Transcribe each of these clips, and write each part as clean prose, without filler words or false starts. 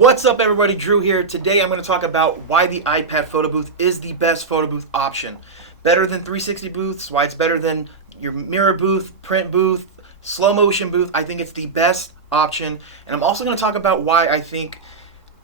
What's up everybody, Drew here. Today I'm going to talk about why the iPad photo booth is the best photo booth option. Better than 360 booths, why it's better than your mirror booth, print booth, slow motion booth. I think it's the best option. And I'm also going to talk about why I think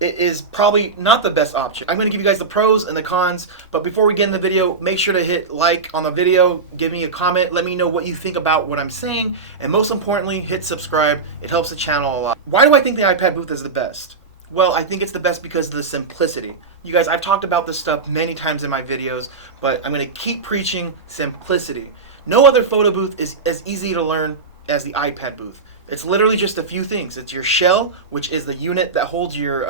it is probably not the best option. I'm going to give you guys the pros and the cons, but before we get in the video, make sure to hit like on the video, give me a comment, let me know what you think about what I'm saying, and most importantly, hit subscribe. It helps the channel a lot. Why do I think the iPad booth is the best? Well, I think it's the best because of the simplicity. You guys, I've talked about this stuff many times in my videos, but I'm going to keep preaching simplicity. No other photo booth is as easy to learn as the iPad booth. It's literally just a few things. It's your shell, which is the unit that holds your,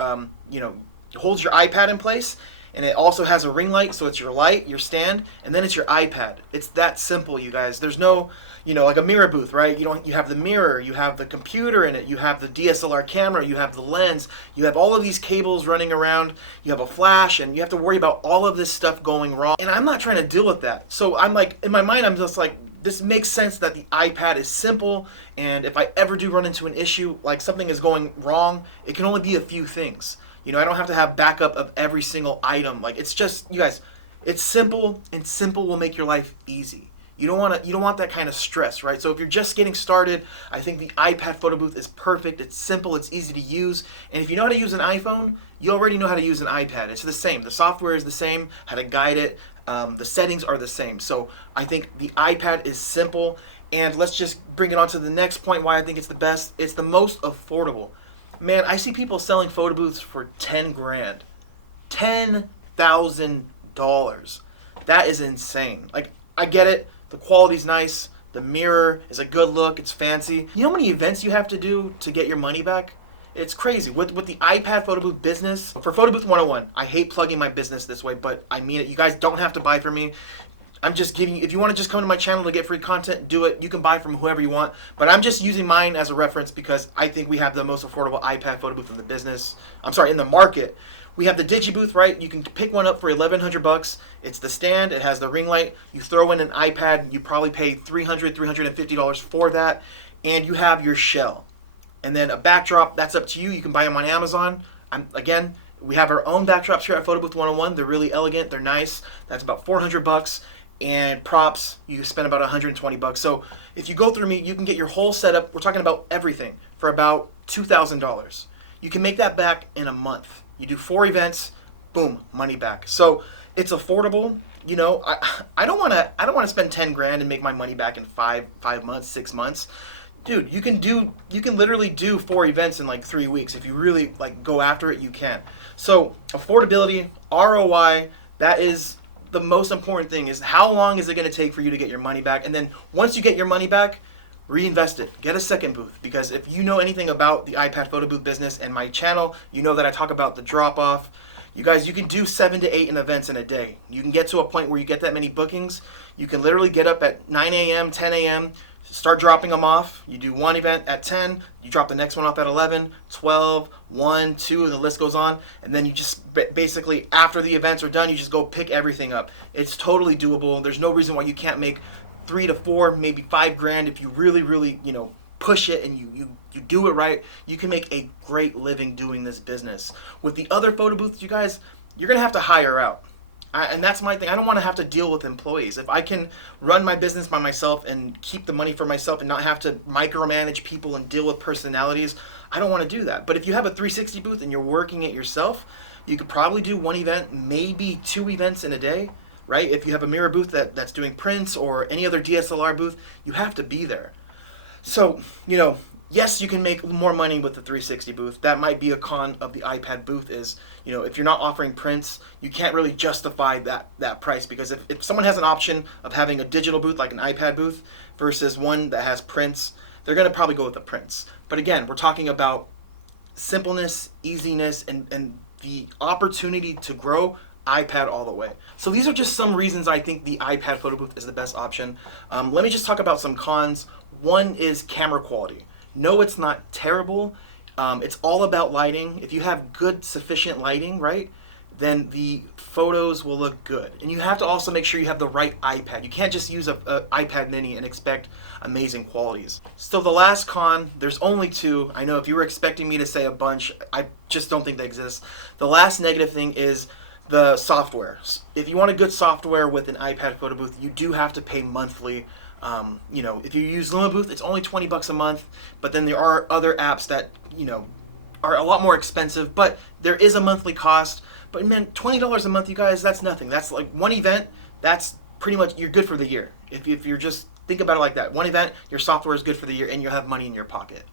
holds your iPad in place, and it also has a ring light, so it's your light, your stand, and then it's your iPad. It's that simple, you guys. There's no, like a mirror booth, right? You have the mirror, you have the computer in it, you have the DSLR camera, you have the lens, you have all of these cables running around, you have a flash, and you have to worry about all of this stuff going wrong. And I'm not trying to deal with that. So I'm like, in my mind, I'm just like, this makes sense that the iPad is simple, and if I ever do run into an issue, like something is going wrong, it can only be a few things. I don't have to have backup of every single item. Like, it's just, you guys, it's simple, and simple will make your life easy. You don't want that kind of stress, right? So if you're just getting started, I think the iPad photo booth is perfect. It's simple, it's easy to use, and if you know how to use an iPhone, you already know how to use an iPad. It's the same. The software is the same, how to guide it. The settings are the same. So I think the iPad is simple, and let's just bring it on to the next point why I think it's the best. It's the most affordable. Man, I see people selling photo booths for 10 grand. $10,000. That is insane. Like, I get it. The quality's nice. The mirror is a good look. It's fancy. You know how many events you have to do to get your money back? It's crazy. With the iPad photo booth business, for Photo Booth 101, I hate plugging my business this way, but I mean it. You guys don't have to buy from me. I'm just giving you, if you want to just come to my channel to get free content, do it. You can buy from whoever you want, but I'm just using mine as a reference because I think we have the most affordable iPad photo booth in the business. I'm sorry, in the market. We have the Digi booth, right? You can pick one up for $1,100. It's the stand. It has the ring light. You throw in an iPad. You probably pay $300, $350 for that, and you have your shell. And then a backdrop, that's up to you. You can buy them on Amazon. Again, we have our own backdrops here at Photo Booth 101. They're really elegant. They're nice. That's about $400. And props, you spend about $120. So if you go through me, you can get your whole setup. We're talking about everything for about $2,000. You can make that back in a month. You do 4 events, boom, money back. So it's affordable. I don't want to spend 10 grand and make my money back in 5 months, 6 months. Dude, you can literally do 4 events in like 3 weeks. If you really go after it, you can. So affordability, ROI, that is the most important thing. Is how long is it going to take for you to get your money back? And then once you get your money back, reinvest it. Get a second booth, because if you know anything about the iPad photo booth business and my channel, you know that I talk about the drop off. You guys, you can do 7 to 8 events in a day. You can get to a point where you get that many bookings. You can literally get up at 9 a.m., 10 a.m., start dropping them off. You do one event at 10, you drop the next one off at 11, 12, 1, 2, and the list goes on. And then you just basically, after the events are done, you just go pick everything up. It's totally doable. There's no reason why you can't make 3 to 4, maybe 5 grand if you really, really, push it and you do it right. You can make a great living doing this business. With the other photo booths, you guys, you're going to have to hire out. And that's my thing. I don't want to have to deal with employees. If I can run my business by myself and keep the money for myself and not have to micromanage people and deal with personalities, I don't want to do that. But if you have a 360 booth and you're working it yourself, you could probably do 1 event, maybe 2 events in a day, right? If you have a mirror booth that's doing prints or any other DSLR booth, you have to be there. So, yes, you can make more money with the 360 booth. That might be a con of the iPad booth is, if you're not offering prints, you can't really justify that price, because if someone has an option of having a digital booth like an iPad booth versus one that has prints, they're going to probably go with the prints. But again, we're talking about simpleness, easiness, and the opportunity to grow. iPad all the way. So these are just some reasons I think the iPad photo booth is the best option. Let me just talk about some cons. One is camera quality. No, it's not terrible. It's all about lighting. If you have good, sufficient lighting, right, then the photos will look good. And you have to also make sure you have the right iPad. You can't just use a iPad mini and expect amazing qualities. So the last con, there's only two. I know if you were expecting me to say a bunch, I just don't think they exist. The last negative thing is the software. If you want a good software with an iPad photo booth, you do have to pay monthly. If you use Luma Booth, it's only $20 a month, but then there are other apps that, are a lot more expensive, but there is a monthly cost. But man, $20 a month, you guys, that's nothing. That's like one event, that's pretty much, you're good for the year. If you're just, think about it like that. One event, your software is good for the year, and you'll have money in your pocket.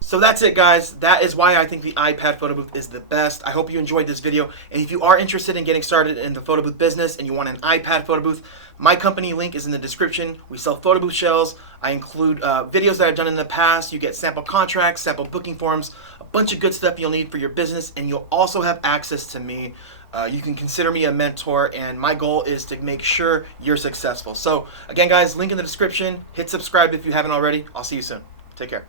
So that's it, guys. That is why I think the iPad photo booth is the best. I hope you enjoyed this video. And if you are interested in getting started in the photo booth business and you want an iPad photo booth, my company link is in the description. We sell photo booth shells. I include videos that I've done in the past. You get sample contracts, sample booking forms, a bunch of good stuff you'll need for your business, and you'll also have access to me. You can consider me a mentor, and my goal is to make sure you're successful. So again, guys, link in the description. Hit subscribe if you haven't already. I'll see you soon. Take care.